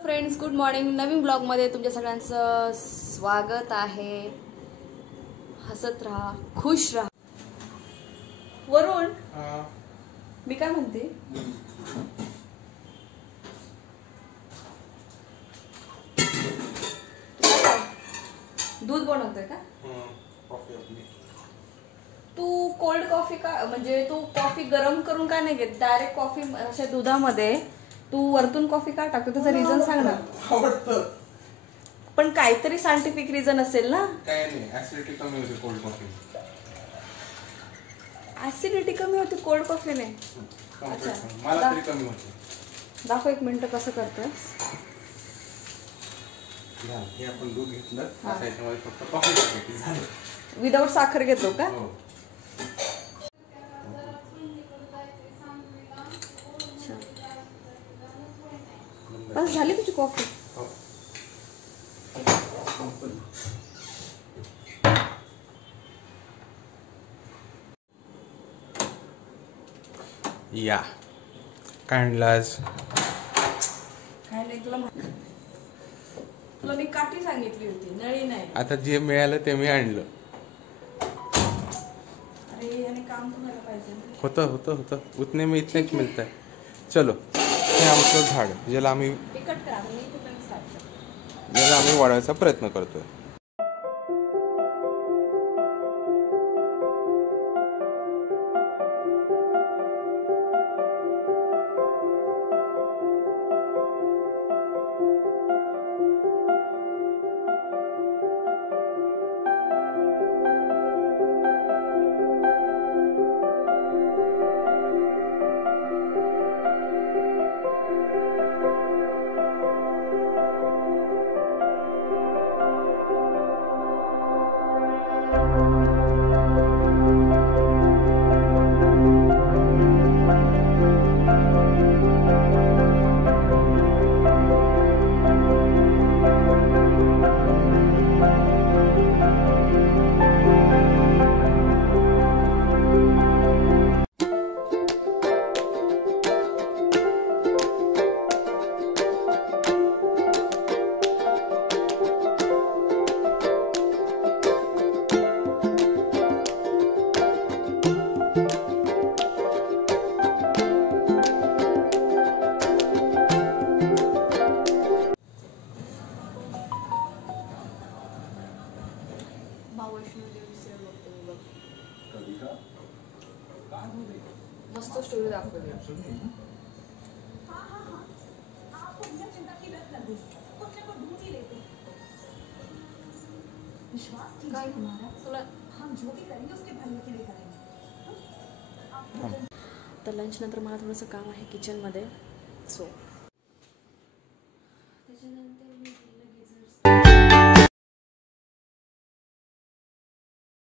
Friends, good morning. नवीन blog मध्ये तुमच्या सगळ्यांचं स्वागत आहे. हसत राहा, खुश राहा. वरुण, मी काय म्हणते, दूध बनवतोय का? तू कोल्ड कॉफी का, म्हणजे तू कॉफी गरम करून का नाही घेत? डायरेक्ट कॉफी अशा दुधामध्ये तू वरतून कॉफी का टाकतो? त्याचं रिझन सांग ना. आवडतं, पण काहीतरी सायंटिफिक रिझन असेल ना. काय नाही, ऍसिडिटी कमी होते कोल्ड कॉफी. ऍसिडिटी कमी होते कोल्ड कॉफीने? अच्छा, मला तरी कमी होते. दाखव एक मिनिट कसं करतोय. हे आपण दूध घेतलं, आता याच्यामध्ये फक्त कॉफी टाकायची, झालं. विदाउट साखर घेतो का? हो. बस झाली तुझी कॉफी? हो. या काय आणलास? काय नाही, तुला मी काठी सांगितली होती, नळी नाही. आता जे मिळालं ते मी आणलं. अरे याने काम करायला पाहिजे. होतं होतं होतं, उतने में इतने मिळतंय. चलो, हे आमचं झाड ज्याला आम्ही वाढवायचा प्रयत्न करतोय. मस्त स्टोरी दाखवली. तर लंच नंतर मला थोडंसं काम आहे किचन मध्ये, सो त्याच्यानंतर